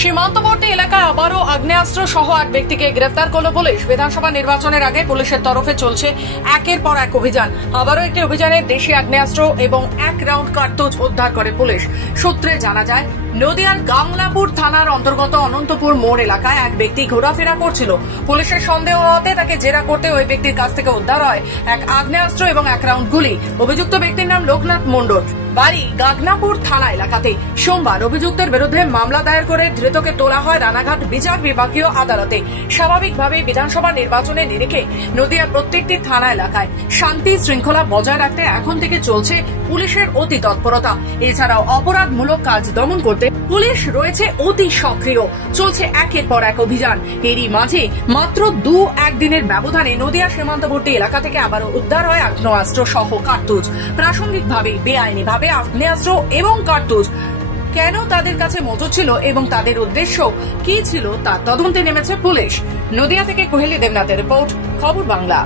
সীমান্তবর্তী এলাকায় আবারও আগ্নেয়াস্ত্র সহ এক ব্যক্তিকে গ্রেফতার করল পুলিশ। বিধানসভা নির্বাচনের আগে পুলিশের তরফে চলছে একের পর এক অভিযান। আবারও একটি অভিযানে দেশি আগ্নেয়াস্ত্র এবং 1 রাউন্ড কার্তুজ উদ্ধার করে পুলিশ। সূত্রে জানা যায়, নদিয়ার গাংলাপুর থানার অন্তর্গত অনন্তপুর মোড় এলাকায় এক ব্যক্তি ঘোরাফেরা করছিল। পুলিশের সন্দেহ হতে তাকে জেরা করতে ওই ব্যক্তির কাছ থেকে উদ্ধার হয় এক আগ্নেয়াস্ত্র এবং 1 রাউন্ড গুলি। অভিযুক্ত ব্যক্তির নাম লোকনাথ মণ্ডল, বাড়ি গাংলাপুর থানা এলাকাতে। সোমবার অভিযুক্তের বিরুদ্ধে মামলা দায়ের করে ধৃতকে তোলা হয় রানাঘাট বিচার বিভাগীয় আদালতে। স্বাভাবিকভাবে বিধানসভা নির্বাচনের নিরিখে নদিয়ার প্রত্যেকটি থানা এলাকায় শান্তি শৃঙ্খলা বজায় রাখতে এখন থেকে চলছে পুলিশের অতি তৎপরতা। এছাড়াও অপরাধমূলক কাজ দমন করতে পুলিশ রয়েছে অতি সক্রিয়। চলছে একের পর এক অভিযান। এরই মাঝে মাত্র 2-1 দিনের ব্যবধানে নদিয়া সীমান্তবর্তী এলাকা থেকে আবারও উদ্ধার হয় আগ্নেয়াস্ত্র সহ কার্তুজ। প্রাসঙ্গিকভাবে বেআইনিভাবে আগ্নেয়াস্ত্র এবং কার্তুজ কেন তাদের কাছে মজুদ ছিল এবং তাদের উদ্দেশ্য কি ছিল তা তদন্তে নেমেছে পুলিশ। নদিয়া থেকে কোহেলি দেবনাথের রিপোর্ট, খবর বাংলা।